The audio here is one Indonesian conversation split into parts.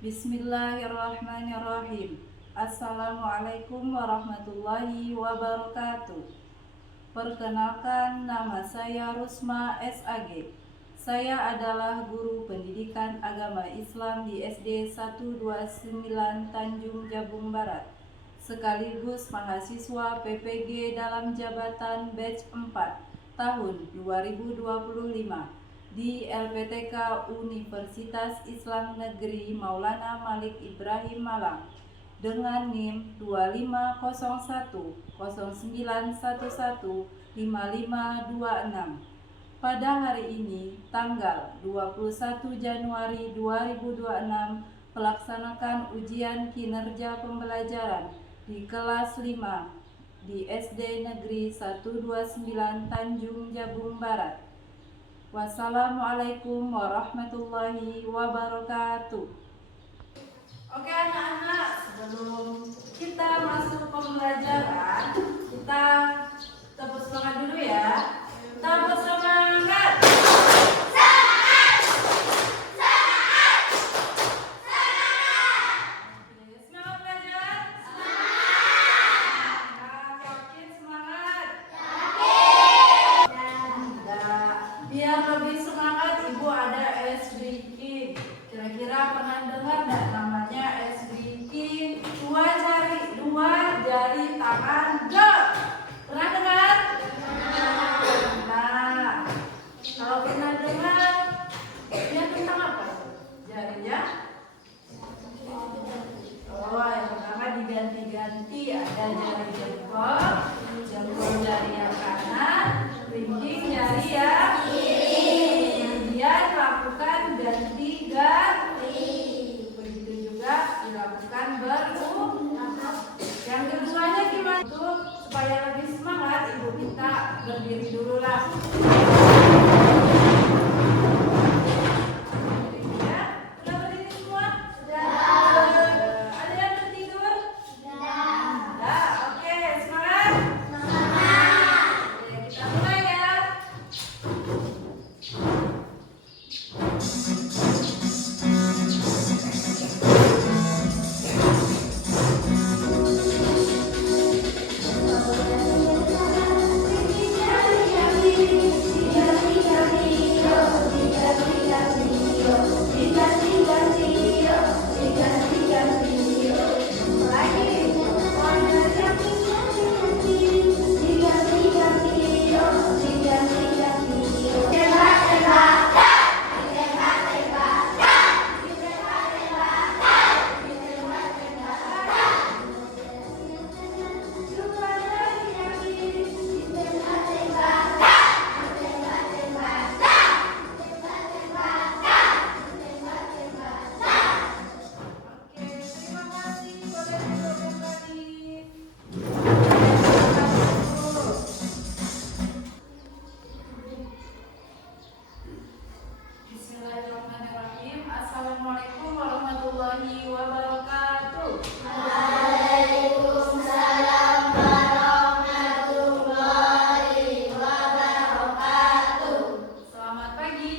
Bismillahirrahmanirrahim. Assalamualaikum warahmatullahi wabarakatuh. Perkenalkan, nama saya Rusma SAG. Saya adalah guru pendidikan agama Islam di SD 129 Tanjung Jabung Barat, sekaligus mahasiswa PPG dalam jabatan batch 4 tahun 2025 di LPTK Universitas Islam Negeri Maulana Malik Ibrahim Malang dengan NIM 250109115526. Pada hari ini, tanggal 21 Januari 2026, pelaksanakan ujian kinerja pembelajaran di kelas 5 di SD Negeri 129 Tanjung Jabung Barat. Wassalamualaikum warahmatullahi wabarakatuh. Oke anak-anak, sebelum kita masuk pembelajaran, kita tepuk semangat dulu ya. Tepuk semangat. Semangat belajar. Yakin semangat. Biar lebih semangat, Ibu ada SBQ. Kira-kira pernah dengar nggak namanya SBQ? Dua jari tangan jor. Pernah dengar? Nah, kalau pernah dengar, dia tentang apa? Jarinya? Oh, yang pertama diganti-ganti. Ada jari jempol, jari yang kanan, kelingking jari yang kiri. Kemudian lakukan ganti-ganti. Begitu juga dilakukan berulang. Yang keduanya gimana? Untuk supaya lebih semangat, Ibu minta berdiri dulu lah. Sudah berdiri semua? Sudah. Ada yang tertidur? Sudah. Oke, semangat? Oke, kita mulai ya. Bismillahirrahmanirrahim. Assalamualaikum warahmatullahi wabarakatuh. Waalaikumsalam warahmatullahi wabarakatuh. Selamat pagi.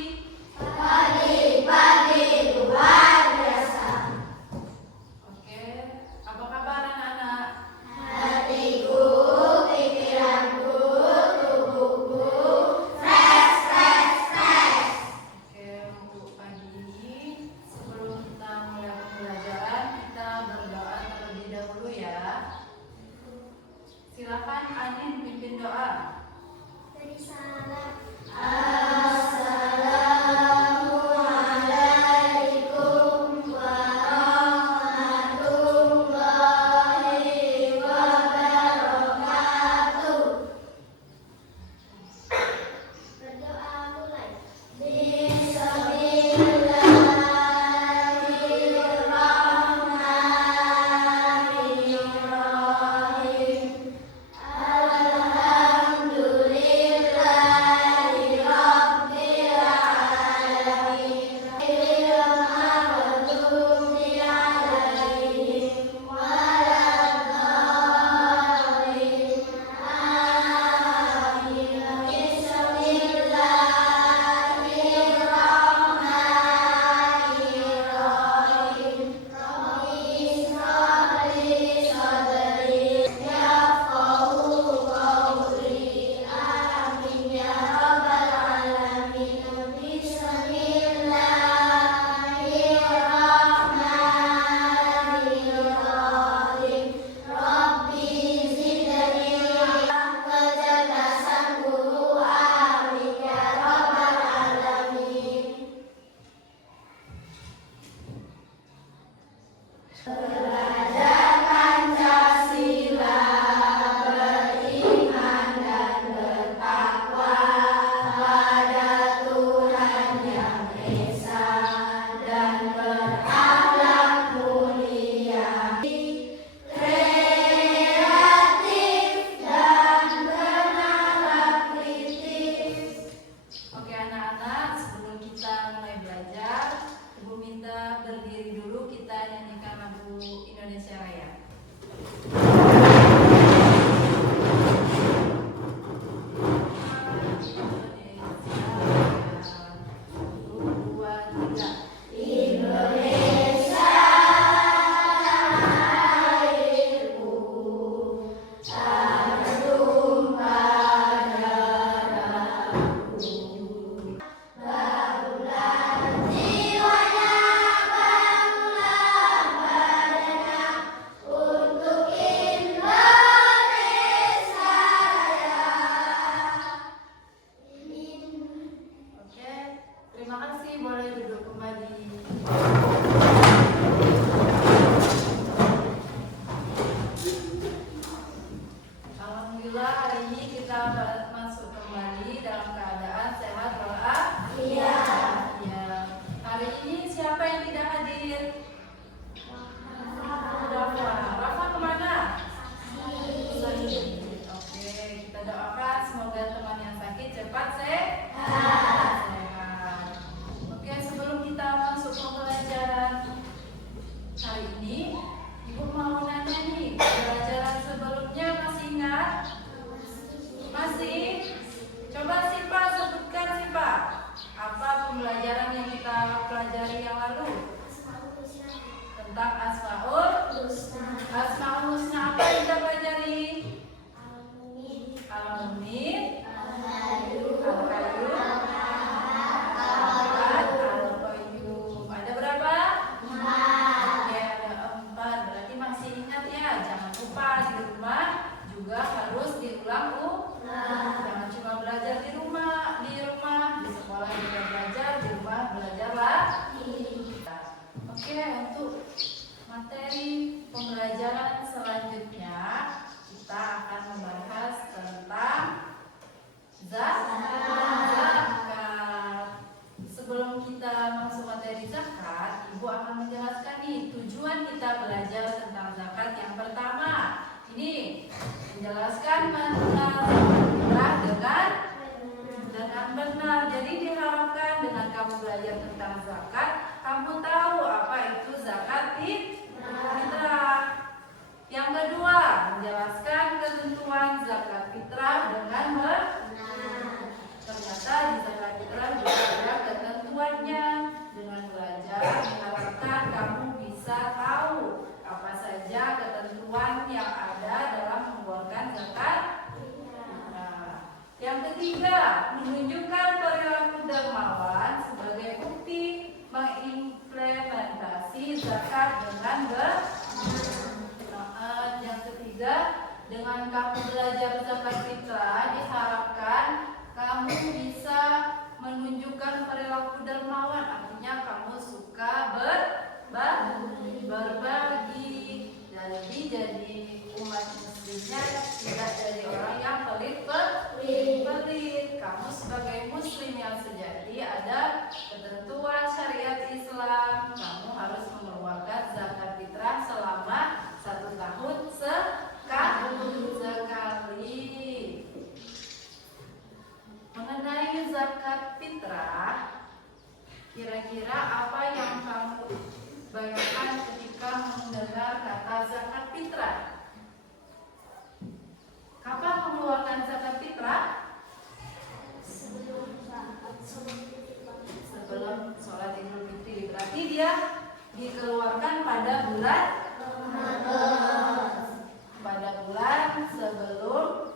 Pagi-pagi luar biasa. Oke, apa kabar anak-anak? Hatiku, pikiranku, tubuhku, fresh, fresh, fresh. Oke, untuk pagi ini sebelum kita mulai pembelajaran, Belajar Pancasila, beriman dan bertakwa pada Tuhan Yang Esa dan berakhlak mulia, kreatif dan bernalar kritis. Oke anak-anak, sebelum kita mulai belajar, Ibu minta berdiri dulu, kita nyanyikan lagu Indonesia Raya. Indonesia airku, tertumpah darahku. Bangunlah jiwanya, bangunlah badannya, untuk Indonesia Raya. Oke, terima kasih. Boleh duduk kembali. Alhamdulillah hari ini kita masuk kembali dalam keadaan sehat walafiat. Iya. Ya. Hari ini siapa yang tidak hadir? Rafa. Rafa kemana? Sakit. Oke, kita doakan semoga teman yang sakit cepat sehat. Oke, sebelum kita masuk pembelajaran hari ini, Ibu mau nanya nih, pembelajaran sebelumnya masih ingat? Masih? Coba Sipa sebutkan Sipa. Apa pembelajaran yang kita pelajari yang lalu? Tentang Asmaul Husna. Apa yang kita pelajari? Al-Mu'min, Al-Qayyum, Al-Qayyum. Ada berapa? 4. Oke, ada 4. Berarti masih ingat ya. Jangan lupa di rumah juga harus diulang. Jangan cuma belajar di rumah, di sekolah juga belajar, di rumah belajarlah. Oke, untuk materi pembelajaran selanjutnya kita akan membahas tentang zakat. Sebelum kita masuk materi zakat, Ibu akan menjelaskan nih tujuan kita belajar tentang zakat. Yang pertama, ini menjelaskan dengan benar. Jadi diharapkan dengan kamu belajar tentang zakat, kamu tahu apa itu zakat fitrah. Yang kedua, menjelaskan ketentuan zakat fitrah dengan benar. Ternyata di zakat fitrah juga ada ketentuannya. Dengan belajar diharapkan kamu bisa tahu apa saja ketentuan yang ada dalam mengeluarkan zakat. Yang ketiga, menunjukkan perilaku dermawan sebagai bukti mengimplementasi zakat dengan benar. Yang ketiga, dengan kamu belajar zakat fitrah diharapkan kamu bisa menunjukkan perilaku dermawan, artinya kamu suka berbagi, jadi umat muslimnya tidak jadi orang yang pelit. Kamu sebagai muslim yang sejati, ada ketentuan syariat Islam, kamu harus mengeluarkan zakat fitrah selama 1 tahun sekali. Mengenai zakat fitrah, kira-kira apa yang kamu bayangkan ketika mendengar kata zakat fitrah? Kapan mengeluarkan zakat fitrah? Sebelum sholat Idul Fitri. Berarti dia dikeluarkan pada bulan sebelum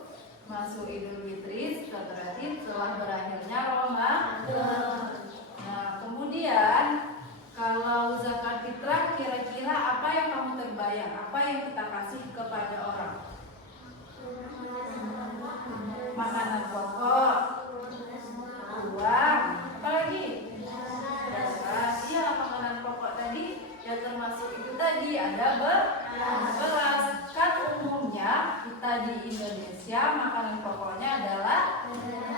masuk Idul Fitri, berarti setelah berakhirnya Ramadan. Nah, kemudian kalau zakat fitrah, kira-kira apa yang kamu terbayang? Apa yang kita kasih kepada orang? Makanan pokok, uang, apa lagi? Iya, makanan pokok tadi ya termasuk itu tadi. tadi ada beras. Kan umumnya kita di Indonesia makanan pokoknya adalah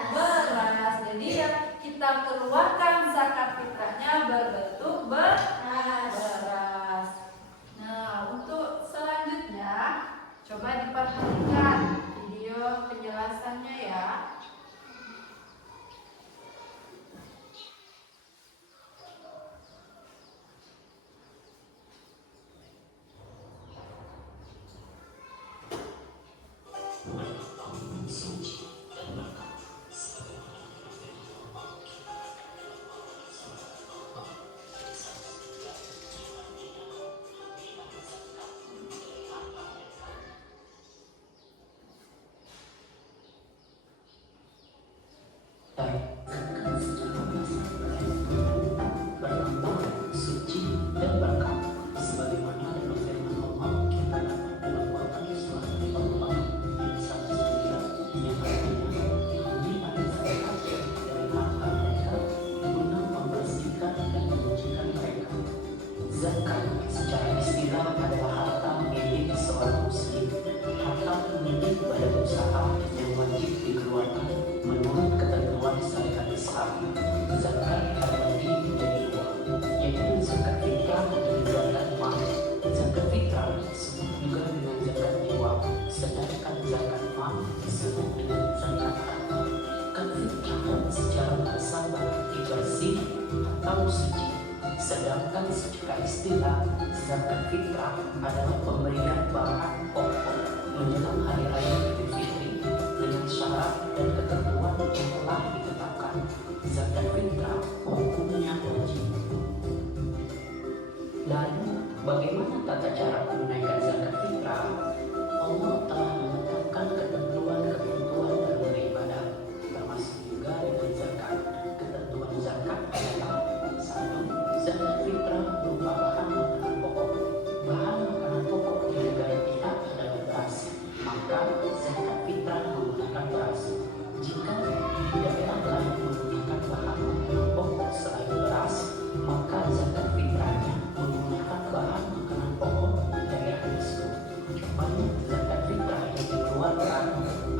beras. Jadi yang kita keluarkan zakat fitrahnya berbentuk beras. Nah, untuk selanjutnya coba diperhatikan video penjelasannya ya. berlambang suci dan berkah sebagaimana dalam firman Allah kita dapat melakukan surat Allah ayat 1 yang artinya kami akan zakat dari harta mereka guna membersihkan dan menyucikan mereka. Zakat secara istilah adalah harta milik seorang muslim, harta milik badan usaha yang wajib dikeluarkan menurut ketentuan syariat Islam. Zakat terbagi menjadi dua, yaitu zakat fitrah dan zakat mal. Zakat fitrah disebut juga dengan zakat jiwa, sedangkan zakat mal disebut dengan zakat harta. Zakat fitrah secara bahasa berarti bersih atau suci, sedangkan secara istilah zakat fitrah adalah pemberian bahan pokok menjelang hari raya Idul Fitri dengan syarat dan ketentuan yang telah ditetapkan. Zakat fitrah hukumnya wajib. Lalu, bagaimana tata cara menunaikan zakat fitrah? Allah telah menetapkan ketentuan-ketentuan dalam beribadah, termasuk juga dengan zakat. Ketentuan zakat adalah: 1. Zakat fitrah berupa bahan makanan pokok. Bahan makanan pokok di negara kita adalah beras, maka zakat fitrah menggunakan beras. Jika di daerah lain menggunakan bahan makanan pokok selain beras, maka zakat fitrahnya menggunakan bahan makanan pokok daerah tersebut. Banyak zakat fitrah yang dikeluarkan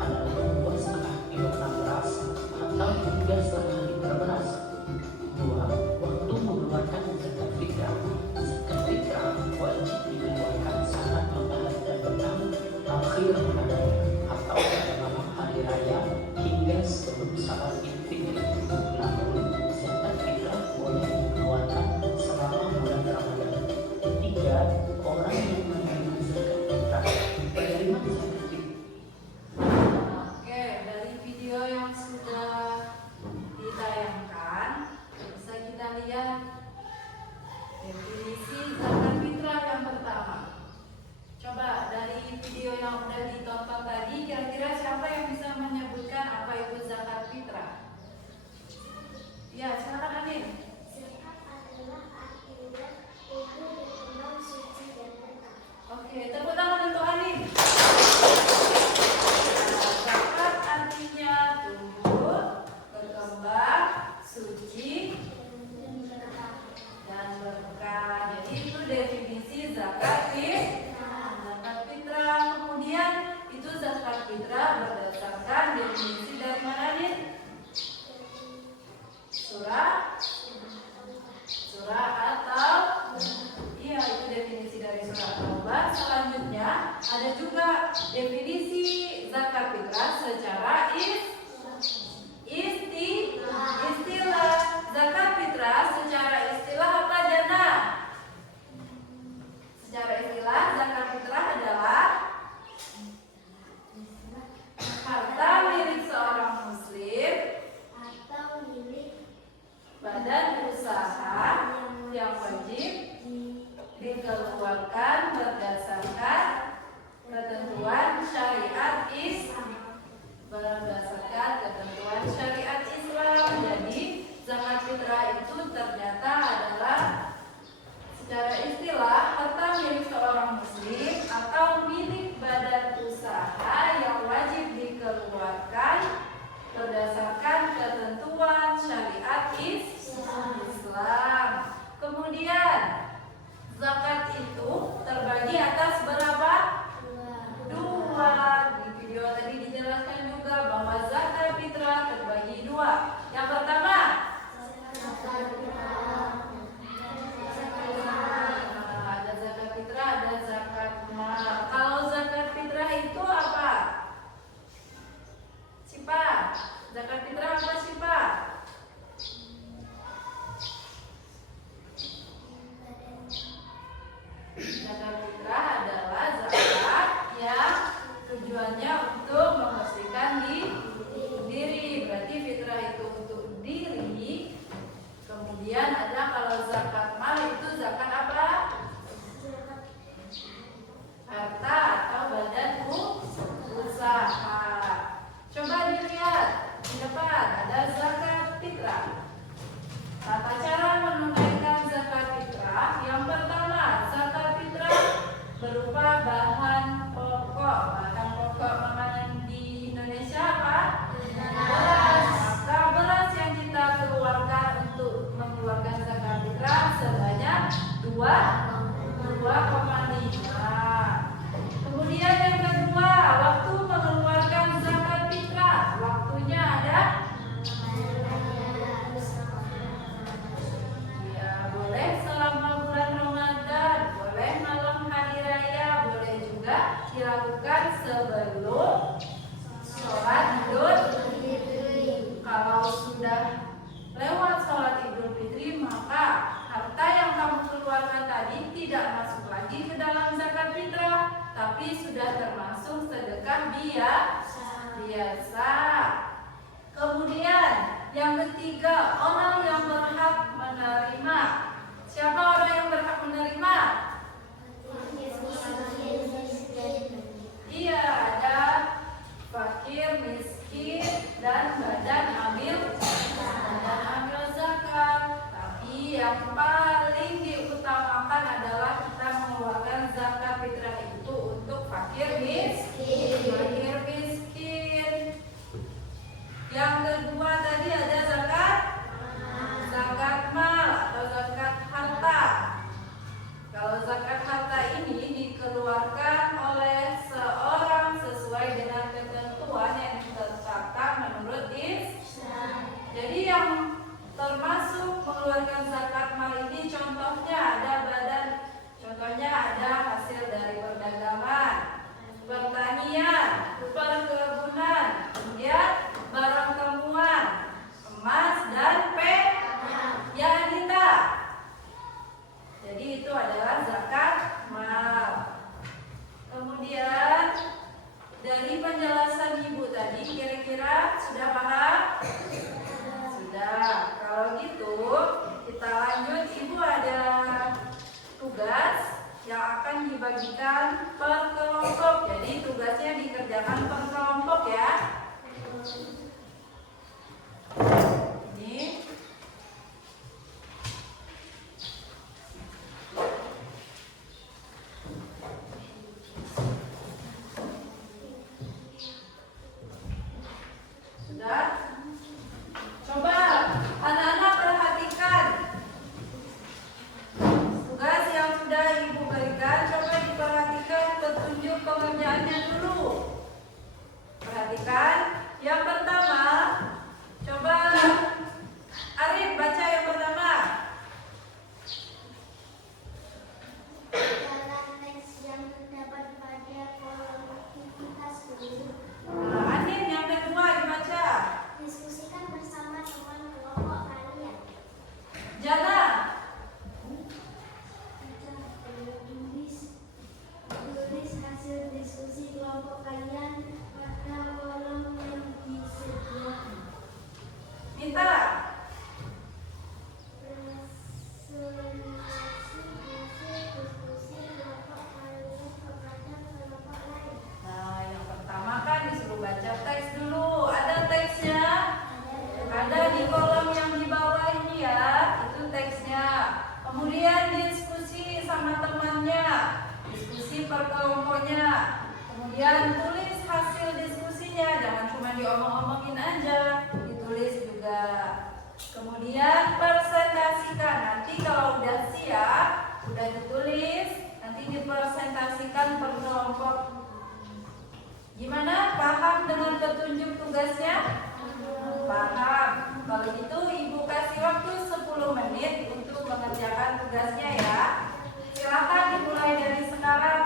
adalah 2,5 kilogram beras atau 3,5 liter beras. 2. Waktu mengeluarkan zakat fitrah. Zakat fitrah wajib dikeluarkan saat matahari terbenam akhir Ramadan atau pada malam hari raya hingga sebelum salat Idul Fitri. Namun, zakat fitrah boleh dikeluarkan selama bulan Ramadan. 3. Orang yang menerima zakat fitrah. Penerima zakat fitrah. Oke, dari video yang sudah ditayangkan bisa kita lihat definisi zakat fitrah yang pertama. Coba dari video yang udah ditonton tadi, kira-kira siapa yang bisa menyebutkan apa itu zakat fitrah? Ya, silakan Anin. Zakat adalah akibat tubuh berkembang suci dan berkah. Oke, tepuk tangan untuk Anin. Zakat artinya tumbuh, berkembang, suci, dan berkah. Jadi itu definisi zakat fitrah. Zakat fitrah. Kemudian itu zakat fitrah berdasarkan definisi dari mana nih? Surah atau iya, itu definisi dari surah At-Taubah. Selanjutnya ada juga definisi zakat fitrah secara istilah. Zakat fitrah secara istilah apa, Jana? Secara istilah zakat fitrah adalah harta milik seorang muslim Atau milik badan usaha yang wajib dikeluarkan berdasarkan ketentuan syariat Islam. Jadi zakat fitrah itu ternyata adalah secara istilah harta milik seorang muslim atau milik badan usaha yang wajib dikeluarkan berdasarkan ketentuan syariat Islam. Kemudian zakat itu Zakat fitrah adalah zakat yang tujuannya untuk membersihkan diri. Berarti fitrah itu untuk diri. Kemudian ada kalau zakat mal itu zakat apa? Harta atau badan usaha. Coba dilihat di depan ada zakat fitrah. Tata cara menunaikan zakat fitrah. Yang pertama, zakat fitrah berupa bahan pokok. Bahan pokok makanan di Indonesia apa? Beras. Maka beras yang kita keluarkan untuk mengeluarkan zakat fitrah sebanyak 2,5. Kemudian yang kedua, waktu mengeluarkan zakat fitrah, waktunya ada. Ya, boleh selama bulan Ramadan, boleh malam hari raya, boleh juga dilakukan sebelum sholat Idul Fitri. Kalau sudah lewat sholat Idul Fitri, maka harta yang kamu keluarkan tadi tidak masuk lagi ke dalam zakat fitrah, tapi sudah termasuk sedekah biasa. Kemudian yang ketiga, orang yang berhak menerima. Siapa orang yang berhak menerima? Iya, ada fakir, miskin, dan badan amil zakat. Tapi yang paling diutamakan adalah kita mengeluarkan zakat fitrah itu untuk fakir miskin. Yang kedua tadi ada zakat mal atau zakat harta. Kalau zakat harta ini dikeluarkan oleh seorang sesuai dengan ketentuan yang ditetapkan menurut Islam. Jadi yang termasuk mengeluarkan zakat mal ini contohnya ada hasil dari perdagangan, pertanian, perkebunan, kemudian barang temuan, emas dan ya Anita. Jadi itu adalah zakat mal. Kemudian dari penjelasan Ibu tadi kira-kira sudah paham? Sudah. Kalau gitu kita lanjut. Ibu ada tugas yang akan dibagikan per kelompok. Jadi tugasnya dikerjakan per kelompok ya. Ini sudah. Coba anak-anak perhatikan tugas yang sudah Ibu berikan. Coba diperhatikan petunjuk pengerjaannya dulu. Perhatikan. Yang pertama, coba Arif baca yang pertama. Dalam teks yang terdapat pada kolom aktivitas dulu, Anin yang kedua dibaca. diskusikan bersama teman kelompok kalian. Jana. Tulis hasil diskusi kelompok kalian pada kolom yang disediakan. Minta. Presentasi hasil diskusi kelompok kalian kepada kelompok lain. Nah, yang pertama kan disuruh baca teks dulu. Ada teksnya? Ada di kolom yang di bawah ini ya. Itu teksnya. Kemudian diskusi sama temannya. Diskusi per kelompoknya. Kemudian tulis hasil diskusinya. Jangan cuma diomong-omongin aja. Ditulis juga. Kemudian presentasikan. Nanti kalau udah siap, udah ditulis, nanti dipresentasikan per kelompok. Gimana? Paham dengan petunjuk tugasnya? Paham. Kalau gitu Ibu kasih waktu 10 menit untuk mengerjakan tugasnya ya. Silakan dimulai dari sekarang.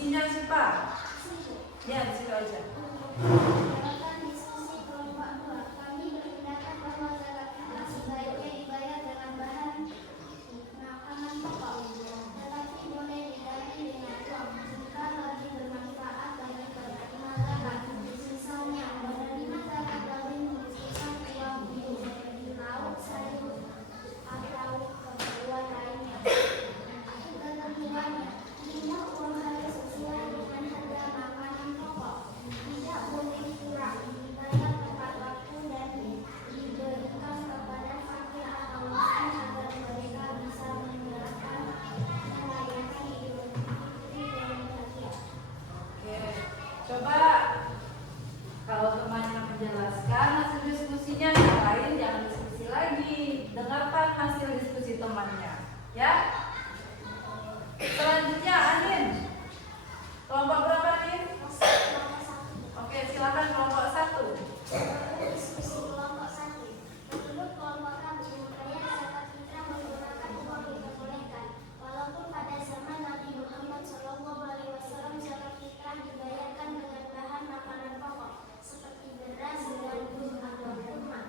diskusinya sih Pak? Ya, di situ aja. Dalam diskusi kelompok 2, kami berpendapat bahwa zakat fitrah sebaiknya dibayar dengan bahan makanan pokok, tetapi boleh diganti dengan uang jika lebih bermanfaat bagi penerima zakat. Misalnya, penerima zakat lebih membutuhkan uang untuk membeli lauk, sayur, atau keperluan lainnya. Ketentuannya, jumlah uang harus sesuai dengan harga makanan pokok. Tidak boleh kurang, dibayar tepat waktu dan diberikan kepada fakir atau miskin agar mereka bisa merayakan Idul Fitri dengan bahagia. Oke, coba kalau temannya menjelaskan hasil diskusinya, yang lain jangan diskusi lagi. Dengarkan hasil diskusi temannya, ya. Selanjutnya Anin, kelompok berapa Anin? Oke, silakan kelompok 1. Diskusi kelompok 1. Menurut kelompok kami, membayar zakat fitrah menggunakan uang diperbolehkan. Walaupun pada zaman Nabi Muhammad SAW zakat fitrah dibayarkan dengan bahan makanan pokok seperti beras, gandum, atau kurma.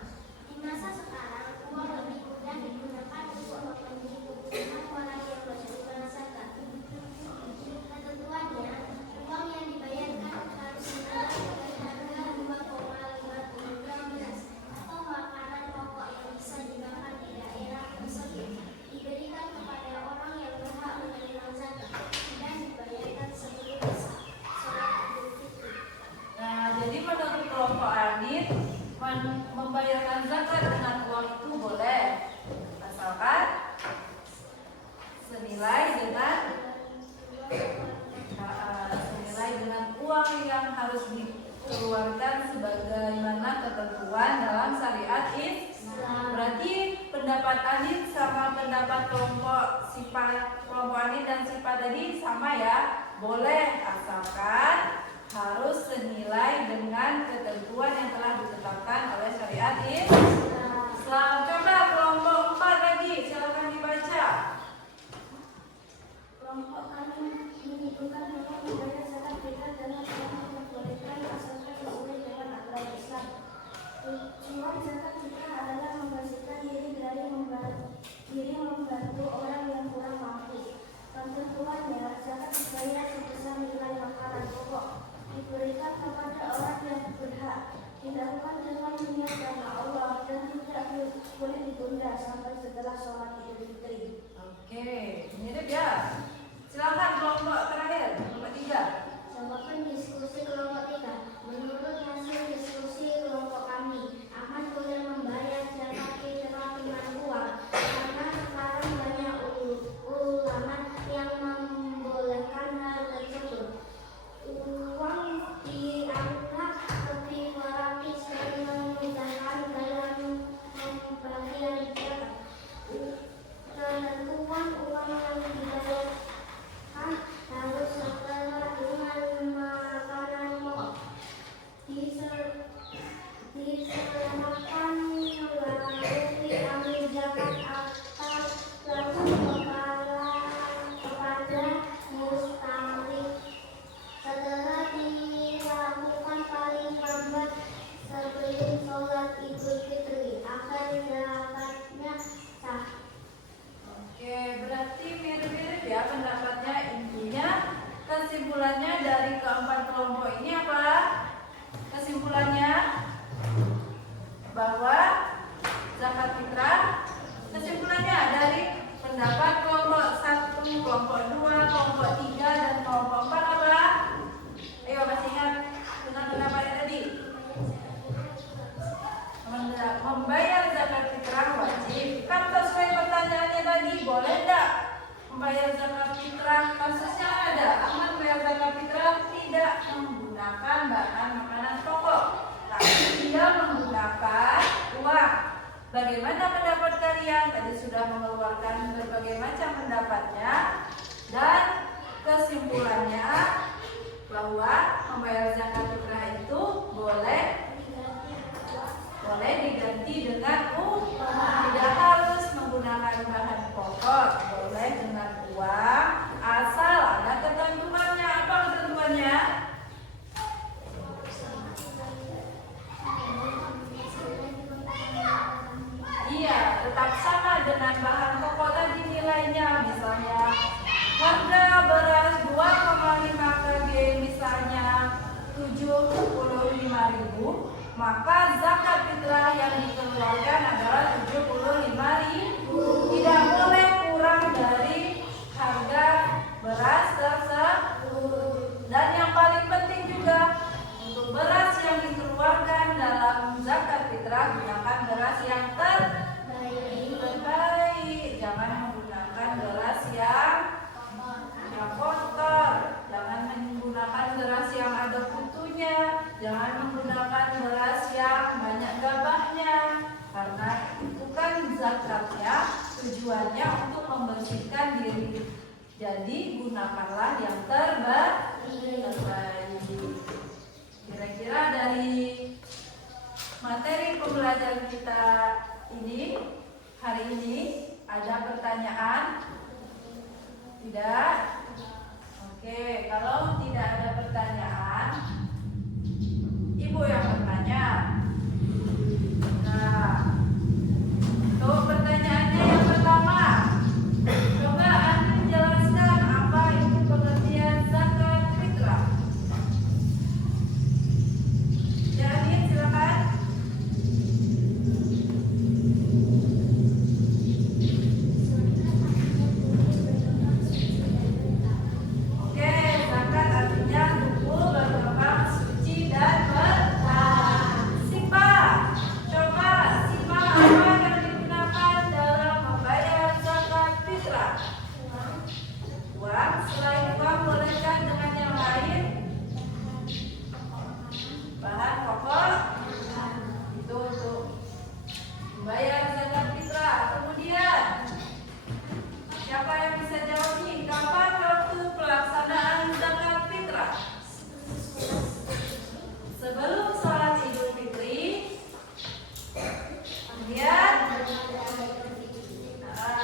Di masa sekarang, uang lebih mudah digunakan untuk memenuhi kebutuhan orang yang membutuhkan zakat. Ketentuannya, uang yang dibayarkan harus senilai dengan harga 2,5 kg beras atau makanan pokok yang bisa dimakan di daerah tersebut, diberikan kepada orang yang berhak menerima zakat dan dibayarkan sebelum sholat Idul Fitri. Nah, jadi menurut kelompok Anin, membayarkan zakat dengan uang itu boleh, asalkan senilai dengan uang yang harus dikeluarkan sebagaimana ketentuan dalam syariat Islam. Berarti pendapat Anin sama pendapat kelompok Anin dan Sipa tadi sama ya, boleh asalkan harus senilai dengan ketentuan yang telah ditetapkan oleh syariat Islam. Coba kelompok 4 lagi, silakan dibaca. Kelompok kami menyimpulkan bahwa membayar zakat fitrah dalam uang diperbolehkan asalkan sesuai dengan aturan Islam. Tujuan zakat fitrah adalah membersihkan diri dari membantu orang yang kurang mampu. Ketentuannya, zakat dibayar sebesar nilai makanan pokok, diberikan kepada orang yang berhak, dilakukan dengan niat karena Allah, dan tidak boleh ditunda sampai setelah sholat Idul Fitri. Oke, mirip ya. Silakan kelompok terakhir, kelompok 3. Jawaban diskusi kelompok 3. Menurut hasil diskusi kelompok kami, akan boleh membayar zakat fitrah dengan uang karena sekarang banyak ulama yang membolehkan hal tersebut. Uang dianggap lebih praktis dan memudahkan dalam pembagian zakat. Ketentuan uang yang dibayarkan harus setara dengan makanan pokok. Diselamatkan melalui ambil zakat atau langsung kepada mustamlik. Setelah dilakukan paling lambat sebelum sholat Idul Fitri, akan zakatnya sah. Oke, berarti mirip-mirip ya pendapatnya. Intinya kesimpulannya dari keempat kelompok ini apa? Kesimpulannya bahwa zakat fitrah, kesimpulannya dari pendapat kelompok 1, kelompok 2, kelompok 3, dan kelompok 4 apa? Ayo masih ingat dengan pendapatnya tadi? Membayar zakat fitrah wajib. Kan sesuai pertanyaannya tadi, boleh enggak membayar zakat fitrah? Kasusnya ada, aman bayar zakat fitrah tidak menggunakan bahan makanan pokok, tapi dia menggunakan uang. Bagaimana pendapat kalian? Tadi sudah mengeluarkan berbagai macam pendapatnya, dan kesimpulannya bahwa membayar zakat fitrah itu boleh diganti dengan uang. Tidak harus menggunakan bahan pokok, boleh dengan uang, asal ada ketentuannya. Apa maka zakat fitrah yang dikeluarkan adalah 75.000. Tidak boleh kurang dari harga beras tersebut. Dan yang paling penting juga, untuk beras yang dikeluarkan dalam zakat fitrah, gunakan beras yang terbaik. Jangan menggunakan beras yang kotor, jangan menggunakan beras yang ada kutunya, jangan menggunakan beras yang banyak gabahnya, karena itu kan zakatnya tujuannya untuk membersihkan diri. Jadi gunakanlah yang terbaik. Kira-kira dari materi pembelajaran kita ini hari ini ada pertanyaan? Tidak? Oke, kalau tidak ada pertanyaan, Ibu yang bertanya. Nah, untuk pertanyaannya yang pertama, coba Anda jelaskan apa itu pengertian zakat fitrah. Jadi silakan. Oke, zakat artinya tumpul, berkembang, suci dan bersifat. Coba simak apa yang digunakan dalam membayar zakat fitrah. Uang, selain uang bolehkah dengan yang lain? Bahan pokok itu untuk membayar zakat fitrah. Kemudian siapa yang bisa jawab nih? Kapan waktu pelaksanaan zakat fitrah? Sebelum sholat Idul Fitri. Kemudian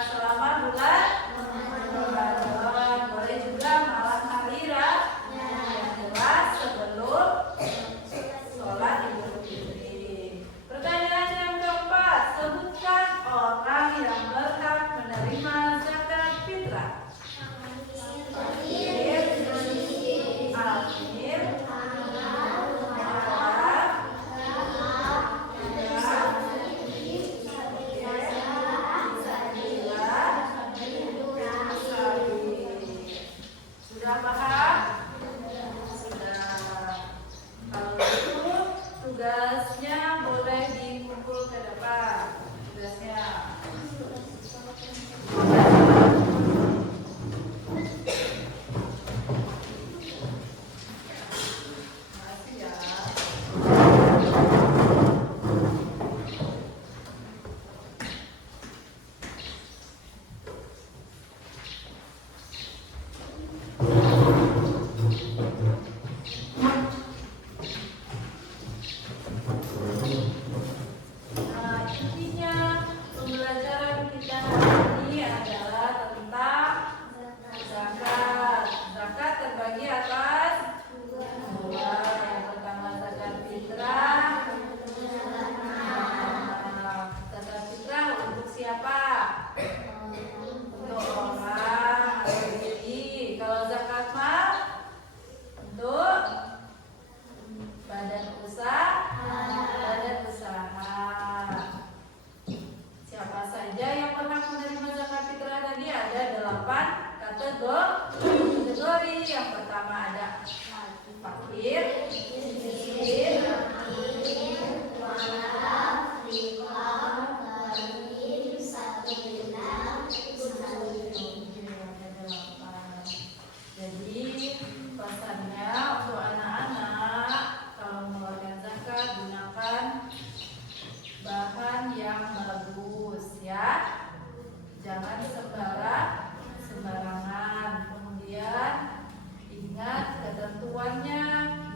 selama bulan Ramadan. Boleh juga malam hari yang jelas sebelum sholat Idul Fitri. Pertanyaan yang keempat, sebutkan orang yang berhak menerima zakat fitrah. Amir, sudah paham? Sudah. Kalau itu tugasnya boleh dikumpul ke depan. Tugasnya. Makasih ya. Nah, intinya pembelajaran kita hari ini adalah tentang zakat. Zakat terbagi atas dua. Yang pertama zakat fitrah. Zakat fitrah untuk siapa? Untuk orang atau diri. Kalau zakat mal untuk badan usaha. Siapa saja yang pernah menerima zakat fitrah tadi? Ada 8 kategori. Yang pertama ada fakir, miskin, jadi pesannya untuk anak-anak, kalau mengeluarkan zakat gunakan bahan yang bagus ya, jangan sembarangan. Kemudian ingat ketentuannya,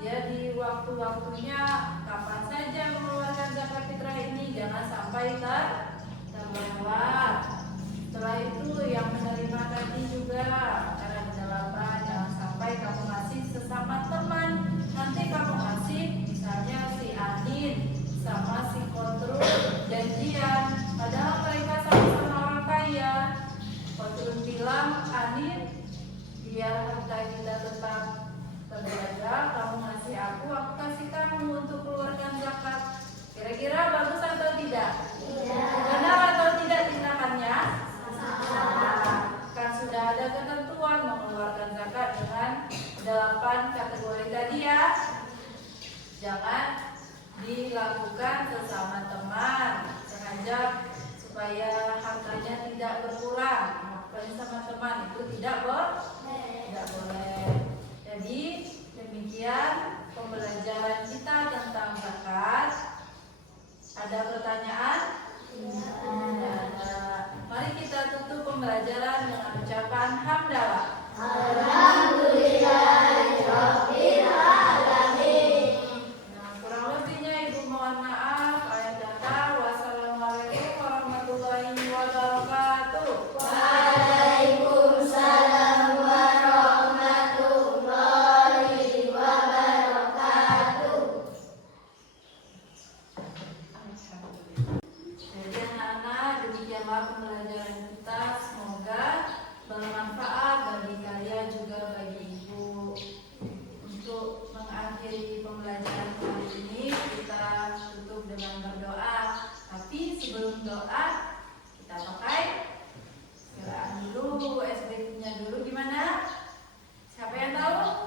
jadi waktu-waktunya kapan saja mengeluarkan zakat fitrah ini, jangan sampai terlewat. Setelah itu yang menerima tadi juga cara penjelasan, jangan sampai kamu ngasih sesama teman, nanti kamu ngasih misalnya si Anin sama si Kontrol janjian, padahal mereka sama-sama orang kaya. Kontrol bilang, Anin, biar harta kita tetap terjaga, kamu ngasih aku kasih kamu untuk keluarkan zakat. kategori tadi ya. Jangan dilakukan sesama teman, sengaja supaya hartanya tidak berkurang. Melakukan sama teman itu tidak boleh. Jadi demikian pembelajaran kita tentang zakat. Ada pertanyaan? Tidak ada. Mari kita tutup pembelajaran dengan ucapan hamdalah. Nah, kurang lebihnya Ibu mohon maaf. Ayat kata wassalamualaikum warahmatullahi wabarakatuh. Jadi anak-anak, demikianlah pembelajaran kita. Semoga bermanfaat bagi kalian juga bagi ibu. Untuk mengakhiri pembelajaran kali ini kita tutup dengan berdoa. Tapi sebelum doa kita pakai kiraan dulu, SBQ-nya dulu gimana? Siapa yang tahu?